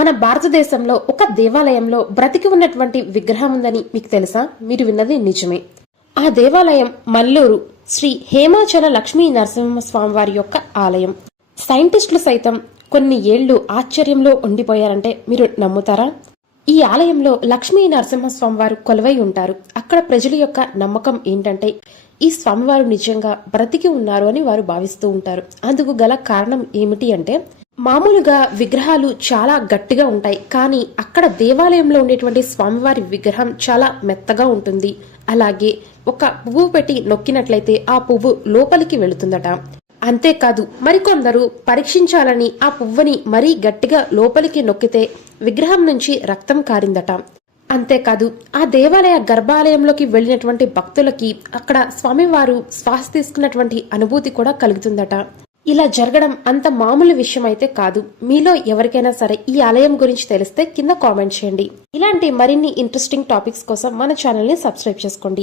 మన భారతదేశంలో ఒక దేవాలయంలో బ్రతికి ఉన్నటువంటి విగ్రహం ఉందని మీకు తెలుసా? మీరు విన్నది నిజమే. ఆ దేవాలయం మల్లూరు శ్రీ హేమాచల లక్ష్మీ నరసింహస్వామి వారి యొక్క ఆలయం. సైంటిస్టులు సైతం కొన్ని ఏళ్లు ఆశ్చర్యంలో ఉండిపోయారంటే మీరు నమ్ముతారా? ఈ ఆలయంలో లక్ష్మీ నరసింహస్వామి వారు కొలువై ఉంటారు. అక్కడ ప్రజల యొక్క నమ్మకం ఏంటంటే ఈ స్వామివారు నిజంగా బ్రతికి ఉన్నారు అని వారు భావిస్తూ ఉంటారు. అందుకు గల కారణం ఏమిటి అంటే, మామూలుగా విగ్రహాలు చాలా గట్టిగా ఉంటాయి, కానీ అక్కడ దేవాలయంలో ఉండేటువంటి స్వామివారి విగ్రహం చాలా మెత్తగా ఉంటుంది. అలాగే ఒక పువ్వు పెట్టి నొక్కినట్లయితే ఆ పువ్వు లోపలికి వెళుతుందట. అంతేకాదు మరికొందరు పరీక్షించాలని ఆ పువ్వుని మరీ గట్టిగా లోపలికి నొక్కితే విగ్రహం నుంచి రక్తం కారిందట. అంతేకాదు ఆ దేవాలయ గర్భాలయంలోకి వెళ్లినటువంటి భక్తులకి అక్కడ స్వామివారు శ్వాస తీసుకున్నటువంటి అనుభూతి కూడా కలుగుతుందట. ఇలా జరగడం అంత మామూలు విషయం అయితే కాదు. మీలో ఎవరికైనా సరే ఈ ఆలయం గురించి తెలిస్తే కింద కామెంట్ చేయండి. ఇలాంటి మరిన్ని ఇంట్రెస్టింగ్ టాపిక్స్ కోసం మన ఛానల్ ని సబ్స్క్రైబ్ చేసుకోండి.